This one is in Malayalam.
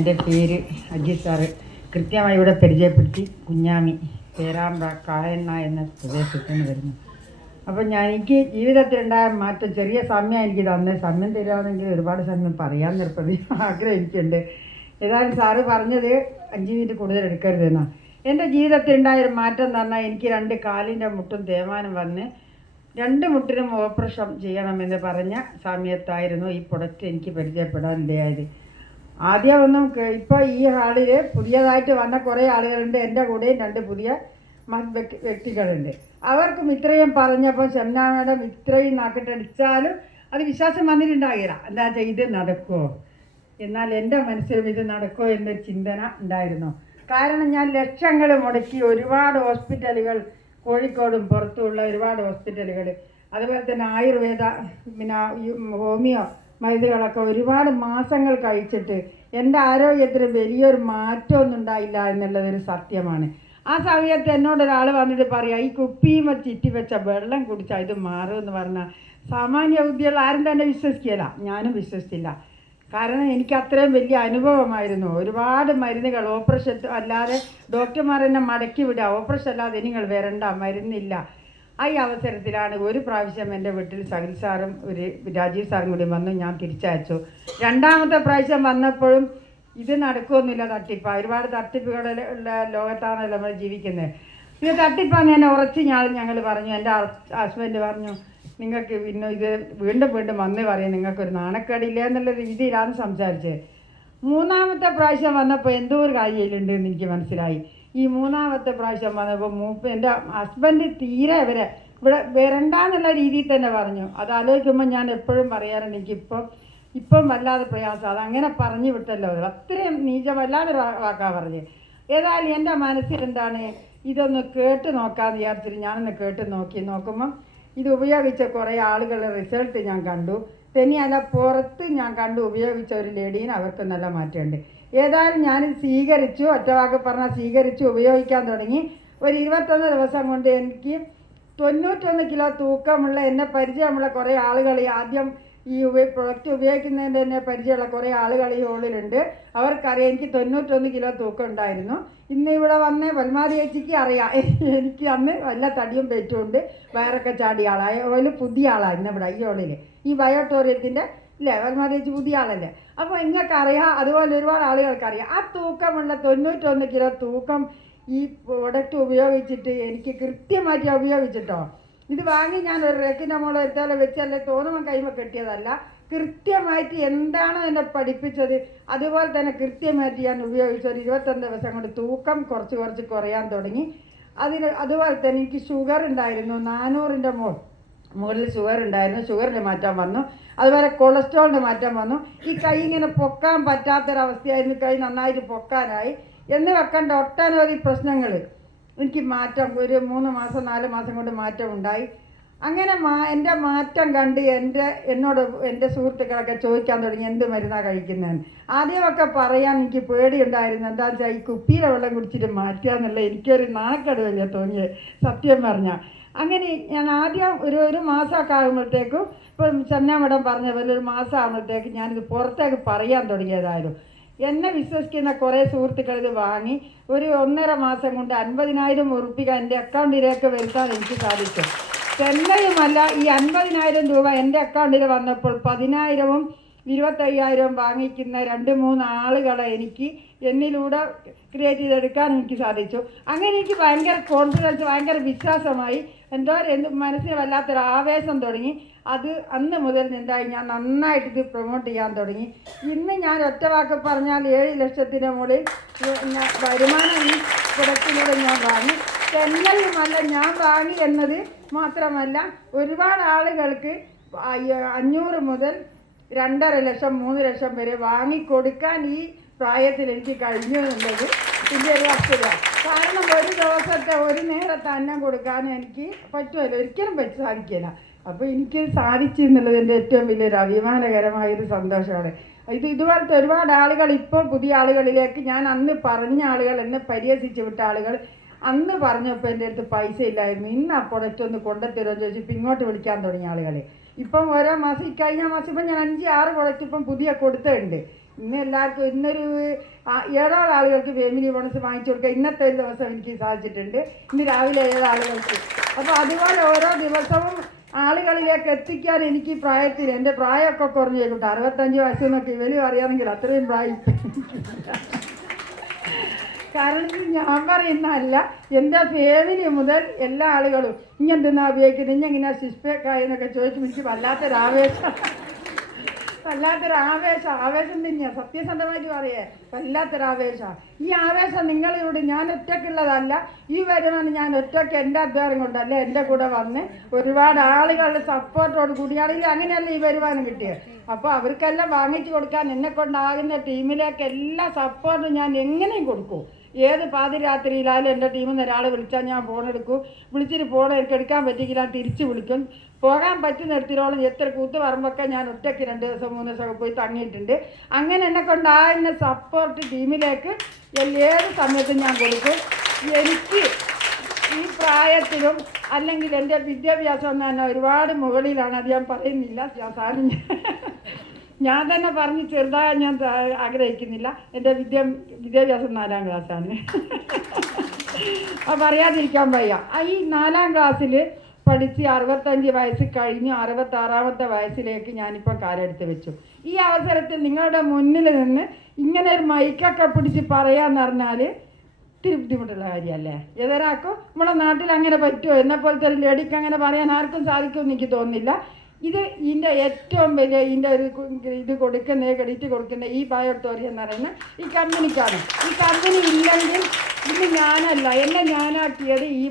എൻ്റെ പേര് അജിത് സാറ്. കൃത്യമായി ഇവിടെ പരിചയപ്പെടുത്തി. കുഞ്ഞാമി, പേരാമ്പ്ര കായണ്ണ എന്ന പ്രദേശത്ത് നിന്ന് വരുന്നു. അപ്പോൾ എനിക്ക് ജീവിതത്തിലുണ്ടായ മാറ്റം ചെറിയ സമയം എനിക്ക് തന്നെ. സമയം തരാമെങ്കിൽ ഒരുപാട് സമയം പറയാൻ ആഗ്രഹം എനിക്കുണ്ട്. ഏതായാലും സാറ് പറഞ്ഞത് 5 മിനിറ്റ് കൂടുതൽ എടുക്കരുതെന്നാണ്. എൻ്റെ ജീവിതത്തിലുണ്ടായൊരു മാറ്റം എന്ന് പറഞ്ഞാൽ എനിക്ക് 2 കാലിൻ്റെ മുട്ടും തേയ്മാനം വന്ന് 2 മുട്ടിനും ഓപ്പറേഷൻ ചെയ്യണമെന്ന് പറഞ്ഞ സമയത്തായിരുന്നു ഈ പ്രൊഡക്റ്റ് എനിക്ക് പരിചയപ്പെടാൻ ഇടയായത്. ആദ്യമൊന്നും ഇപ്പോൾ ഈ ഹാളിൽ പുതിയതായിട്ട് വന്ന കുറേ ആളുകളുണ്ട്. എൻ്റെ കൂടെയും 2 പുതിയ വ്യക്തികളുണ്ട്. അവർക്കും ഇത്രയും പറഞ്ഞപ്പോൾ ഷംന മാഡം ഇത്രയും നാക്കിട്ടടിച്ചാലും അത് വിശ്വാസം വന്നിട്ടുണ്ടാകില്ല. എന്താ ഇത് നടക്കുമോ, എന്നാൽ എൻ്റെ മനസ്സിലും ഇത് നടക്കുമോ എന്നൊരു ചിന്തന ഉണ്ടായിരുന്നു. കാരണം ഞാൻ ലക്ഷങ്ങൾ മുടക്കി ഒരുപാട് ഹോസ്പിറ്റലുകൾ, കോഴിക്കോടും പുറത്തുമുള്ള ഒരുപാട് ഹോസ്പിറ്റലുകൾ, അതുപോലെ തന്നെ ആയുർവേദ പിന്നെ ഹോമിയോ മരുന്നുകളൊക്കെ ഒരുപാട് മാസങ്ങൾ കഴിച്ചിട്ട് എൻ്റെ ആരോഗ്യത്തിന് വലിയൊരു മാറ്റമൊന്നും ഉണ്ടായില്ല എന്നുള്ളതൊരു സത്യമാണ്. ആ സമയത്ത് എന്നോടൊരാൾ വന്നിട്ട് പറയാം, ഈ കുപ്പിയുമ ചുറ്റി വെച്ച വെള്ളം കുടിച്ചാൽ ഇത് മാറുമെന്ന് പറഞ്ഞാൽ സാമാന്യ ബുദ്ധികൾ ആരും തന്നെ വിശ്വസിക്കില്ല. ഞാനും വിശ്വസിച്ചില്ല. കാരണം എനിക്ക് അത്രയും വലിയ അനുഭവമായിരുന്നു. ഒരുപാട് മരുന്നുകൾ, ഓപ്പറേഷൻ അല്ലാതെ ഡോക്ടർമാർ എന്നെ മടക്കി വിടുക, ഓപ്പറേഷൻ അല്ലാതെ നിങ്ങൾ വരണ്ട, മരുന്നില്ല. ഈ അവസരത്തിലാണ് ഒരു പ്രാവശ്യം എൻ്റെ വീട്ടിൽ സഹിൽ സാറും രാജീവ് സാറും കൂടി വന്നു. ഞാൻ തിരിച്ചയച്ചു. 2ാമത്തെ പ്രാവശ്യം വന്നപ്പോഴും ഇത് നടക്കുമൊന്നുമില്ല, തട്ടിപ്പാണ്. ഒരുപാട് തട്ടിപ്പുകളുള്ള ലോകത്താണല്ലോ നമ്മൾ ജീവിക്കുന്നത്. ഇത് തട്ടിപ്പാന്ന് തന്നെ ഉറച്ച് ഞങ്ങൾ പറഞ്ഞു. എൻ്റെ ഹസ്ബൻഡ് പറഞ്ഞു, നിങ്ങൾക്ക് പിന്നെ ഇത് വീണ്ടും വന്ന് പറയും, നിങ്ങൾക്കൊരു നാണക്കേടില്ല എന്നുള്ള രീതിയിലാണ് സംസാരിച്ചത്. 3ാമത്തെ പ്രാവശ്യം വന്നപ്പോൾ എന്തോ ഒരു കാര്യമുണ്ട് എന്ന് എനിക്ക് മനസ്സിലായി. ഈ 3ാമത്തെ പ്രാവശ്യം വന്നപ്പോൾ എൻ്റെ ഹസ്ബൻഡ് തീരെ ഇവിടെ വരണ്ടെന്നുള്ള രീതിയിൽ തന്നെ പറഞ്ഞു. അത് ആലോചിക്കുമ്പോൾ ഞാൻ എപ്പോഴും പറയാറുണ്ട്, എനിക്കിപ്പം വല്ലാതെ പ്രയാസം. അതങ്ങനെ പറഞ്ഞു വിട്ടല്ലോ, അത്രയും നീചമല്ലാതെ വാക്കാ പറഞ്ഞ്. ഏതായാലും എൻ്റെ മനസ്സിലെന്താണ്, ഇതൊന്ന് കേട്ട് നോക്കാമെന്ന് വിചാരിച്ചിട്ട് ഞാനൊന്ന് കേട്ട് നോക്കുമ്പം ഇത് ഉപയോഗിച്ച കുറേ ആളുകളുടെ റിസൾട്ട് ഞാൻ കണ്ടു. തന്നെയല്ല, പുറത്ത് ഞാൻ കണ്ടു ഉപയോഗിച്ച ഒരു ലേഡീന് അവർക്ക് നല്ല മാറ്റമുണ്ട്. ഏതായാലും ഞാനിത് സ്വീകരിച്ചു. ഒറ്റവാക്ക് പറഞ്ഞാൽ സ്വീകരിച്ചു, ഉപയോഗിക്കാൻ തുടങ്ങി. ഒരു 21 ദിവസം കൊണ്ട് എനിക്ക് 91 കിലോ തൂക്കമുള്ള, എന്നെ പരിചയമുള്ള കുറേ ആളുകൾ, ആദ്യം ഈ പ്രൊഡക്റ്റ് ഉപയോഗിക്കുന്നതിൻ്റെ തന്നെ പരിചയമുള്ള കുറേ ആളുകൾ ഈ ഹോളിലുണ്ട്. അവർക്കറിയാം എനിക്ക് 91 കിലോ തൂക്കം ഉണ്ടായിരുന്നു. ഇന്ന് ഇവിടെ വന്ന് വൽമാരി ചേച്ചിക്ക് അറിയാം, എനിക്ക് അന്ന് വല്ല തടിയും പെറ്റുകൊണ്ട് വയറൊക്കെ ചാടിയ ആളായ ഓല് പുതിയ ആളാണ് ഇന്ന് ഇവിടെ ഈ ഹോളിൽ, ഈ ബയോട്ടോറിയത്തിൻ്റെ ഇല്ലേ. വൽമാരി ചേച്ചി പുതിയ ആളല്ലേ. അപ്പോൾ നിങ്ങൾക്കറിയാം, അതുപോലെ ഒരുപാട് ആളുകൾക്കറിയാം. ആ തൂക്കമുള്ള 91 കിലോ തൂക്കം ഈ പ്രൊഡക്റ്റ് ഉപയോഗിച്ചിട്ട് എനിക്ക് കൃത്യമായിട്ട് ഉപയോഗിച്ചിട്ടോ. ഇത് വാങ്ങി ഞാൻ ഒരു റേക്കിൻ്റെ മോളെ എടുത്താലോ വെച്ചല്ലേ തോന്നുമ്പോൾ കൈമ കെട്ടിയതല്ല. കൃത്യമായിട്ട് എന്താണോ എന്നെ പഠിപ്പിച്ചത് അതുപോലെ തന്നെ കൃത്യമായിട്ട് ഞാൻ ഉപയോഗിച്ച ഒരു 21 ദിവസം കൊണ്ട് തൂക്കം കുറച്ച് കുറയാൻ തുടങ്ങി. അതുപോലെ തന്നെ എനിക്ക് ഷുഗർ ഉണ്ടായിരുന്നു, 400ൻ്റെ മുകളിൽ ഷുഗർ ഉണ്ടായിരുന്നു. ഷുഗറിന് മാറ്റം വന്നു. അതുപോലെ കൊളസ്ട്രോളിന് മാറ്റം വന്നു. ഈ കൈ ഇങ്ങനെ പൊക്കാൻ പറ്റാത്തൊരവസ്ഥയായിരുന്നു. കൈ നന്നായിട്ട് പൊക്കാനായി എന്ന് വെക്കേണ്ട ഒട്ടനവധി പ്രശ്നങ്ങൾ എനിക്ക് മാറ്റം ഒരു 3 മാസം 4 മാസം കൊണ്ട് മാറ്റം ഉണ്ടായി. അങ്ങനെ എൻ്റെ മാറ്റം കണ്ട് എന്നോട് എൻ്റെ സുഹൃത്തുക്കളൊക്കെ ചോദിക്കാൻ തുടങ്ങി, എന്ത് മരുന്നാണ് കഴിക്കുന്നതെന്ന്. ആദ്യമൊക്കെ പറയാൻ എനിക്ക് പേടിയുണ്ടായിരുന്നു. എന്താണെന്ന് വെച്ചാൽ ഈ കുപ്പിയിലെ വെള്ളം കുടിച്ചിട്ട് മാറ്റുക എന്നുള്ള എനിക്കൊരു നാണക്കേട് വലിയ തോന്നിയത്, സത്യം പറഞ്ഞാൽ. അങ്ങനെ ഞാൻ ആദ്യം ഒരു മാസമൊക്കെ ആകുമ്പോഴത്തേക്കും, ഇപ്പം ഷംന മാഡം പറഞ്ഞ പോലെ ഒരു മാസം ആകുമ്പോഴത്തേക്ക് ഞാനിത് പുറത്തേക്ക് പറയാൻ തുടങ്ങിയതായിരുന്നു. എന്നെ വിശ്വസിക്കുന്ന കുറേ സുഹൃത്തുക്കൾ ഇത് വാങ്ങി ഒരു 1.5 മാസം കൊണ്ട് 50,000 ഉറുപ്പിക എൻ്റെ അക്കൗണ്ടിലേക്ക് വരുത്താൻ എനിക്ക് സാധിച്ചു. തന്നെയുമല്ല, ഈ 50,000 രൂപ എൻ്റെ അക്കൗണ്ടിൽ വന്നപ്പോൾ 10,000-ഉം 25,000-ഉം വാങ്ങിക്കുന്ന 2-3 ആളുകളെ എനിക്ക് എന്നിലൂടെ ക്രിയേറ്റ് ചെയ്തെടുക്കാൻ എനിക്ക് സാധിച്ചു. അങ്ങനെ എനിക്ക് ഭയങ്കര കോൺഫിഡൻസ്, ഭയങ്കര വിശ്വാസമായി. മനസ്സിന് വല്ലാത്തൊരു ആവേശം തുടങ്ങി. അന്ന് മുതൽ എന്തായി, ഞാൻ നന്നായിട്ട് ഇത് പ്രൊമോട്ട് ചെയ്യാൻ തുടങ്ങി. ഇന്ന് ഞാൻ ഒറ്റ വാക്ക് പറഞ്ഞാൽ 7 ലക്ഷത്തിന് മുകളിൽ വരുമാനം ഈ പ്രൊഡക്റ്റിലൂടെ ഞാൻ വാങ്ങി. തന്നെയുമല്ല, ഞാൻ വാങ്ങി എന്നത് മാത്രമല്ല, ഒരുപാട് ആളുകൾക്ക് 500 മുതൽ 2.5 ലക്ഷം 3 ലക്ഷം വരെ വാങ്ങിക്കൊടുക്കാൻ ഈ പ്രായത്തിൽ എനിക്ക് കഴിഞ്ഞു എന്നുള്ളത് ഇതിൻ്റെ ഒരു വസ്തുത. കാരണം ഒരു ദിവസത്തെ ഒരു നേരത്തെ അന്നം കൊടുക്കാൻ എനിക്ക് പറ്റുമല്ലോ, ഒരിക്കലും സാധിക്കില്ല. അപ്പോൾ എനിക്ക് സാധിച്ചു എന്നുള്ളത് എൻ്റെ ഏറ്റവും വലിയൊരു അഭിമാനകരമായൊരു സന്തോഷമാണ്. ഇതുപോലത്തെ ഒരുപാട് ആളുകൾ ഇപ്പോൾ പുതിയ ആളുകളിലേക്ക്, ഞാൻ അന്ന് പറഞ്ഞ ആളുകൾ, എന്നെ പരിഹസിച്ച് വിട്ട ആളുകൾ, അന്ന് പറഞ്ഞപ്പോൾ എൻ്റെ അടുത്ത് പൈസ ഇല്ലായിരുന്നു, ഇന്ന് ആ പ്രൊഡക്റ്റ് ഒന്ന് കൊണ്ടുത്തരുമെന്ന് ചോദിച്ചു ഇപ്പം ഇങ്ങോട്ട് വിളിക്കാൻ തുടങ്ങിയ ആളുകൾ. ഇപ്പം ഓരോ മാസം, കഴിഞ്ഞ മാസം ഇപ്പം ഞാൻ 5-6 പ്രൊഡക്റ്റ് ഇപ്പം പുതിയ കൊടുത്തിട്ടുണ്ട്. ഇന്ന് എല്ലാവർക്കും ഇന്നൊരു 7 ആളുകൾക്ക് ഫാമിലി ബോണസ് വാങ്ങിച്ചു കൊടുക്കുക ഇന്നത്തെ ഒരു ദിവസം എനിക്ക് സാധിച്ചിട്ടുണ്ട്. ഇന്ന് രാവിലെ 7 ആളുകൾക്ക്. അപ്പോൾ അതുപോലെ ഓരോ ദിവസവും ആളുകളിലേക്ക് എത്തിക്കാൻ എനിക്ക് പ്രായത്തിൽ എൻ്റെ പ്രായമൊക്കെ കുറഞ്ഞു കേട്ടോ. 65 വയസ്സെന്നൊക്കെ ഇവരും അറിയാമെങ്കിൽ അത്രയും പ്രായം. കാരണം ഞാൻ പറയുന്നതല്ല, എൻ്റെ ഫാമിലി മുതൽ എല്ലാ ആളുകളും ഇങ്ങനെന്താ ഉപയോഗിക്കുന്നത്, ഇങ്ങനെ സിസ്പേക്കായി എന്നൊക്കെ ചോദിക്കുമ്പോൾ എനിക്ക് വല്ലാത്തൊരാവേശം ആവേശം തന്നെയാണ്. സത്യസന്ധമായിട്ട് പറയേ, വല്ലാത്തൊരാവേശമാണ്. ഈ ആവേശം നിങ്ങളിലൂടെ ഞാൻ ഒറ്റയ്ക്കുള്ളതല്ല. ഈ വരുമാനം ഞാൻ ഒറ്റയ്ക്ക് എൻ്റെ അധ്വാനം കൊണ്ടല്ല, എൻ്റെ കൂടെ വന്ന് ഒരുപാട് ആളുകളുടെ സപ്പോർട്ടോട് കൂടിയാണെങ്കിൽ അങ്ങനെയല്ല ഈ വരുമാനം കിട്ടിയത്. അപ്പോൾ അവർക്കെല്ലാം വാങ്ങിച്ചു കൊടുക്കാൻ എന്നെ കൊണ്ടാകുന്ന ടീമിലേക്ക് എല്ലാ സപ്പോർട്ടും ഞാൻ എങ്ങനെയും കൊടുക്കും. ഏത് പാതിരാത്രിയിലായാലും എൻ്റെ ടീമിൽ നിന്ന് ഒരാൾ വിളിച്ചാൽ ഞാൻ ഫോൺ എടുക്കും. വിളിച്ചിട്ട് ഫോൺ എനിക്ക് എടുക്കാൻ പറ്റിയില്ല, തിരിച്ച് വിളിക്കും. പോകാൻ പറ്റുന്നിടത്തിലോളം എത്ര കൂത്ത് പറമ്പൊക്കെ ഞാൻ ഒറ്റയ്ക്ക് 2 ദിവസം 3 ദിവസമൊക്കെ പോയി തങ്ങിയിട്ടുണ്ട്. അങ്ങനെ എന്നെ കൊണ്ടാകുന്ന സപ്പോർട്ട് ടീമിലേക്ക് ഏത് സമയത്തും ഞാൻ കൊടുക്കും. എനിക്ക് ഈ പ്രായത്തിലും അല്ലെങ്കിൽ എൻ്റെ വിദ്യാഭ്യാസം എന്ന് പറഞ്ഞാൽ ഒരുപാട് മുകളിലാണ്. അത് ഞാൻ പറയുന്നില്ല, സാറിന് ഞാൻ തന്നെ പറഞ്ഞ് ചെറുതായി ഞാൻ ആഗ്രഹിക്കുന്നില്ല. എൻ്റെ വിദ്യാഭ്യാസം 4ാം ക്ലാസ്സാണ്. അപ്പോൾ പറയാതിരിക്കാൻ വയ്യ. ഈ 4ാം ക്ലാസ്സിൽ പഠിച്ച് 65 വയസ്സ് കഴിഞ്ഞ് 66ാമത്തെ വയസ്സിലേക്ക് ഞാനിപ്പം കാലെടുത്ത് വെച്ചു. ഈ അവസരത്തിൽ നിങ്ങളുടെ മുന്നിൽ നിന്ന് ഇങ്ങനെ ഒരു മൈക്കൊക്കെ പിടിച്ച് പറയാന്ന് പറഞ്ഞാൽ ഇത്തിരി ബുദ്ധിമുട്ടുള്ള കാര്യമല്ലേ? ഏതൊരാൾക്കും നമ്മളെ നാട്ടിൽ അങ്ങനെ പറ്റുമോ? എന്നെപ്പോലത്തെ ഒരു ലേഡിക്ക് അങ്ങനെ പറയാൻ ആർക്കും സാധിക്കുമെന്ന് എനിക്ക് തോന്നുന്നില്ല. ഇതിൻ്റെ ഏറ്റവും വലിയ ഇത് കൊടുക്കുന്ന ക്രെഡിറ്റ് കൊടുക്കുന്ന ഈ ബയോട്ടോറി എന്ന് പറയുന്ന ഈ കമ്പനിക്കാണ്. ഈ കമ്പനി ഇല്ലെങ്കിൽ ഇന്ന് ഞാനല്ല, എന്നെ ഞാനാക്കിയത് ഈ